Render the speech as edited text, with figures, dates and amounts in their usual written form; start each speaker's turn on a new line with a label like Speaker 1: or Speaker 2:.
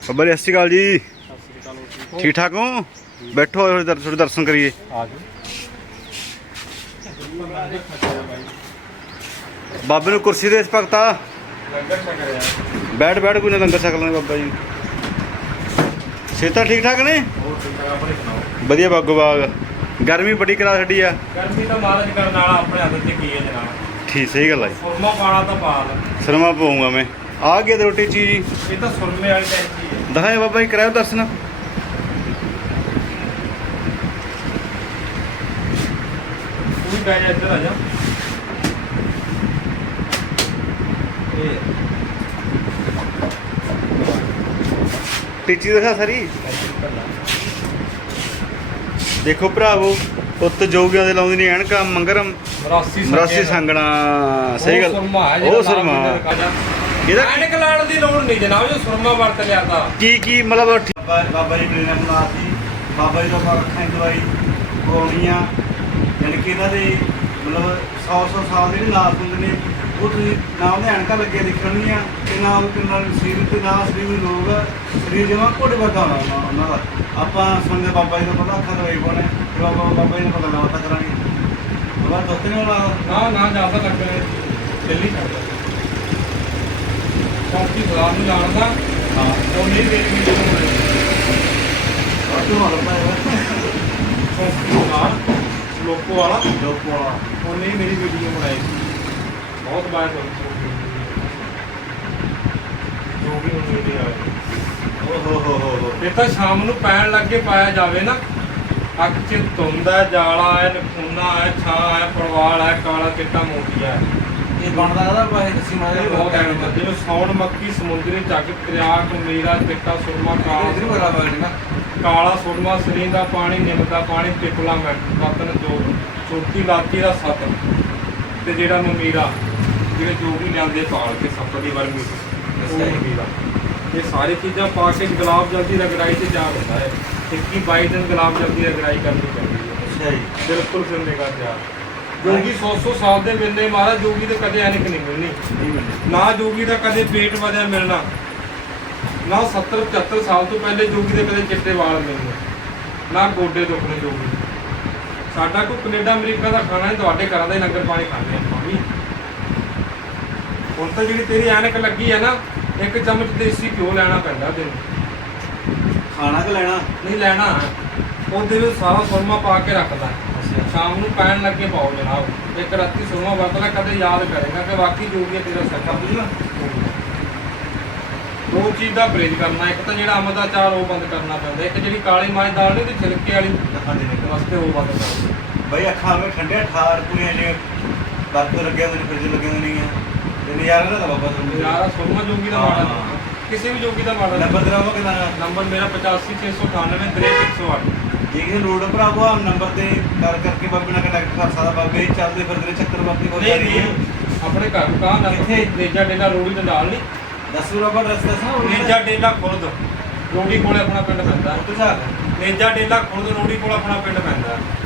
Speaker 1: ਬਾਬਾ ਜੀ ਸਤਿ ਸ਼੍ਰੀ ਅਕਾਲ ਜੀ। ठीक ठाक हो? बैठो थोड़े दर्शन करिए। बाबे नूं कुर्सी दे भगता बैठ बैठ कोई ना लंगर छक लें बाबा जी। सेहत ठीक ठाक ने? वधिया बागो बाग। गर्मी बड़ी करा छड्डी आ।
Speaker 2: गर्मी तो महाराज करने वाला अपने हत्थ च की है जनाब।
Speaker 1: ठीक सही गल है।
Speaker 2: सुरमा पाना तो पा लो।
Speaker 1: सुरमा पाऊंगा मैं। आ गया रोटी चीज
Speaker 2: ये तो सुरमे वाली टैंकी है।
Speaker 1: दिखाए बाबा जी कराओ दर्शन।
Speaker 2: तू भी बैठ जा इधर आ जा।
Speaker 1: टीची दिखा सारी देखो भरावो उत्त जोगियां दे लाउंदी नहीं ऐनका मंगरम मरासी संगना सही गल ओ सुरमा ਇਹਦਾ
Speaker 2: ਐਨਕ ਲਾਣ ਦੀ ਲੋੜ ਨਹੀਂ ਜਨਾਬ ਜੋ ਸੁਰਮਾ ਵਰਤ ਲਿਆ ਤਾਂ
Speaker 1: ਕੀ ਮਤਲਬ ਬਾਬਾ ਜੀ ਨੇ ਬਣਾ ਸੀ ਬਾਬਾ ਜੀ ਤੋਂ ਅੱਖਾਂ ਦੀ ਦਵਾਈ ਹੋਣੀਆਂ ਯਾਨੀ ਕਿ ਇਹਨਾਂ ਦੇ ਮਤਲਬ 100 ਸਾਲ ਦੇ ਲਾਭ ਹੁੰਦੇ ਨੇ ਉਹ ਤੁਸੀਂ ਨਾ ਉਹਦੇ ਐਨਕਾਂ ਲੱਗੀਆਂ ਦੇਖਣੀਆਂ ਤੇ ਨਾ ਉਹਦੇ ਨਾਲ ਸਰੀਰ ਤੇ ਨਾ ਸਰੀਰ ਦੇ ਲੋਕ ਸਰੀਰ ਜਮਾ ਘੋੜੇ ਵਰਗਾ ਹੋਣਾ ਉਹਨਾਂ ਦਾ ਆਪਾਂ ਸੁਣਦੇ ਬਾਬਾ ਜੀ ਤੋਂ ਪਤਾ ਅੱਖਾਂ ਦਵਾਈ ਪਾਉਣੇ ਤੇ ਬਾਬਾ ਜੀ ਨੂੰ ਪਤਾ ਨਾ ਪਤਾ ਕਰਾਂਗੇ ਬਾਬਾ ਦੋਸਤ ਨੇ ਹੋਣਾ
Speaker 2: ਨਾ ਜ਼ਿਆਦਾ ਲੱਗਣੇ ਦਿੱਲੀ ਛੱਡ ਚੌਂਕੀ ਸਲਾਮ ਨੂੰ ਜਾਣਦਾ ਹਾਂ ਉਹ ਨਹੀਂ ਵੇਖ ਵੀ ਜਦੋਂ
Speaker 1: ਆਟੋ ਮਾਰਦਾ ਹੈ
Speaker 2: ਚੌਂਕੀ ਸਲਾਮ ਲੋਕੋ ਵਾਲਾ ਉਹਨੇ ਹੀ ਮੇਰੀ ਵੀਡੀਓ ਬਣਾਈ ਬਹੁਤ ਬਾਰ ਜੋ ਵੀ ਉਹਨੂੰ ਵੀਡੀਓ ਆਈ
Speaker 1: ਹੋ
Speaker 2: ਇਹ ਤਾਂ ਸ਼ਾਮ ਨੂੰ ਪੈਣ ਲੱਗ ਕੇ ਪਾਇਆ ਜਾਵੇ ਨਾ ਅੱਖ 'ਚ ਧੁੰਦ ਹੈ ਜਾਲਾ ਹੈ ਨਖੂਨਾ ਹੈ ਛਾਂ ਹੈ ਪਰਵਾਲ ਹੈ ਕਾਲਾ ਚਿੱਟਾ ਮੋਤੀਆ ਹੈ
Speaker 1: ਇਹ ਬਣਦਾ ਕਹਦਾ ਬਾਈ ਤੁਸੀਂ ਮਾਰੇ
Speaker 2: ਬਹੁਤ ਐਵੇਂ ਦਾ ਜਿਵੇਂ ਸੌਣ ਮੱਕੀ ਸਮੁੰਦਰੀ ਜੱਗ ਤ੍ਰਿਆਕ ਮੇਰਾ ਚਿੱਟਾ ਸੁਰਮਾ ਕਾਲਾ ਸੁਰਮਾ ਸਰੀਰ ਦਾ ਪਾਣੀ ਨਿੰਮ ਦਾ ਪਾਣੀ ਪਿਪਲਾ ਵਤਨ ਜੋ ਚੋਟੀ ਲਾਤੀ ਦਾ ਸੱਤ ਤੇ ਜਿਹੜਾ ਮਮੀਰਾ ਜਿਹੜੇ ਜੋ ਵੀ ਲਿਆਂਦੇ ਪਾਲ ਕੇ ਸੱਪ ਦੀ ਵਰਮੀ ਮਮੀਰਾ ਇਹ ਸਾਰੀ ਚੀਜ਼ਾਂ ਪਾ ਕੇ ਗੁਲਾਬ ਜਲ ਦੀ ਰਗੜਾਈ ਤੇ ਜਾ ਹੁੰਦਾ ਹੈ 21-22 ਦਿਨ ਗੁਲਾਬ ਜਲ ਦੀ ਰਗੜਾਈ ਕਰਨੀ ਪੈਂਦੀ ਹੈ
Speaker 1: ਅੱਛਾ ਜੀ
Speaker 2: ਬਿਲਕੁਲ ਜ਼ਿੰਦੇਗਾ ਤਿਆਰ ਜੋਗੀ 100 ਸਾਲ ਦੇ ਵੇਲੇ ਮਹਾਰਾਜ ਜੋਗੀ ਤੇ ਕਦੇ ਐਨਕ ਨਹੀਂ ਮਿਲਣੀ ਨਾ ਜੋਗੀ ਦਾ ਕਦੇ ਪੇਟ ਵਧਿਆ ਮਿਲਣਾ ਨਾ 70-75 ਸਾਲ ਤੋਂ ਪਹਿਲੇ ਜੋਗੀ ਦੇ ਕਦੇ ਚਿੱਟੇ ਵਾਲ ਮਿਲਣੇ ਨਾ ਗੋਡੇ ਦੁਖਣੇ ਜੋਗੀ ਸਾਡਾ ਕੋਈ ਕੈਨੇਡਾ ਅਮਰੀਕਾ ਦਾ ਖਾਣਾ ਹੈ ਤੁਹਾਡੇ ਘਰਾਂ ਦਾ ਹੀ ਲੰਗਰ ਪਾਣੀ ਖਾਂਦੇ ਆਪਾਂ ਵੀ ਹੁਣ ਤਾਂ ਜਿਹੜੀ ਤੇਰੀ ਐਨਕ ਲੱਗੀ ਹੈ ਨਾ 1 ਚਮਚ ਦੇਸੀ ਘਿਓ ਲੈਣਾ ਪੈਂਦਾ ਤੈਨੂੰ
Speaker 1: ਖਾਣਾ ਕਿ ਲੈਣਾ
Speaker 2: ਨਹੀਂ ਲੈਣਾ ਉਹਦੇ ਵਿੱਚ ਸਾਰਾ ਸੁਰਮਾ ਪਾ ਕੇ ਰੱਖਦਾ ਸ਼ਾਮ ਨੂੰ ਪੈਣ ਲੱਗੇ ਪਾਓ ਜਨਾਬ ਇੱਕ ਰਾਤੀ ਸੁਰਮਾ ਵਰਤਣਾ ਕਦੇ ਯਾਦ ਕਰੇਗਾ ਕਿ ਵਾਕਈ ਜੋ ਵੀ ਤੇਰਾ ਸੱਚਾ ਬੁਝਣਾ ਦੋ ਚੀਜ਼ ਦਾ ਪਰਹੇਜ਼ ਕਰਨਾ ਇੱਕ ਤਾਂ ਜਿਹੜਾ ਅੰਬ ਦਾ ਅਚਾਰ ਉਹ ਬੰਦ ਕਰਨਾ ਪੈਂਦਾ ਇੱਕ ਜਿਹੜੀ ਕਾਲੀ ਮਾਝ ਦਾਲ ਨਹੀਂ ਤੇ ਛਿਲਕੇ ਵਾਲੀ ਵਾਸਤੇ ਉਹ ਬੰਦ ਕਰਨਾ
Speaker 1: ਬਈ ਅੱਖਾਂ ਵਿੱਚ ਠੰਡੇ ਠਾਰ ਪੂਰੀਆਂ ਜੇ ਵਰਤ ਲੱਗਿਆ ਹੋਏ ਨੇ ਫਰਿੱਜ ਲੱਗੇ ਹੋਏ ਨਹੀਂ ਆ ਤੇ ਨਜ਼ਾਰਾ ਦਾ ਬਾਬਾ ਤੁਹਾਨੂੰ
Speaker 2: ਯਾਰ ਸੁਰਮਾ ਜੋਗੀ ਦਾ ਮਾੜਾ ਕਿਸੇ ਵੀ ਜੋਗੀ ਦਾ ਮਾੜਾ
Speaker 1: ਨੰਬਰ ਤੇਰਾ ਉਹ ਕਿੰਨਾ
Speaker 2: ਨੰਬਰ ਮੇਰਾ 856893 6108
Speaker 1: ਜੇ ਕਿਸੇ ਲੋੜ ਭਰਾਵੋ ਆ ਨੰਬਰ ਤੇ ਕਰ ਕਰਕੇ ਬਾਬੇ ਨਾਲ ਕੰਟੈਕਟ ਕਰ ਸਕਦਾ ਬਾਬੇ ਚੱਲਦੇ ਫਿਰਦੇ ਚੱਕਰ ਬਾਬੇ ਕੋਲ
Speaker 2: ਨਹੀਂ ਆਪਣੇ ਘਰ ਨੂੰ ਕਹਾਂ ਨਾ
Speaker 1: ਕਿੱਥੇ
Speaker 2: ਨੇਜਾ ਡੇਲਾ ਰੋੜੀ ਦੇ ਨਾਲ ਨਹੀਂ
Speaker 1: ਦੱਸ ਬਾਬਾ ਐਡਰੈਸ ਦੱਸਣਾ
Speaker 2: ਨੇਜਾ ਡੇਲਾ ਖੁਰਦ ਰੋੜੀ ਕੋਲੇ ਆਪਣਾ ਪਿੰਡ ਪੈਂਦਾ
Speaker 1: ਉੱਥੇ ਜਾ
Speaker 2: ਨੇਜਾ ਡੇਲਾ ਖੁਰਦ ਰੋੜੀ ਕੋਲ ਆਪਣਾ ਪਿੰਡ ਪੈਂਦਾ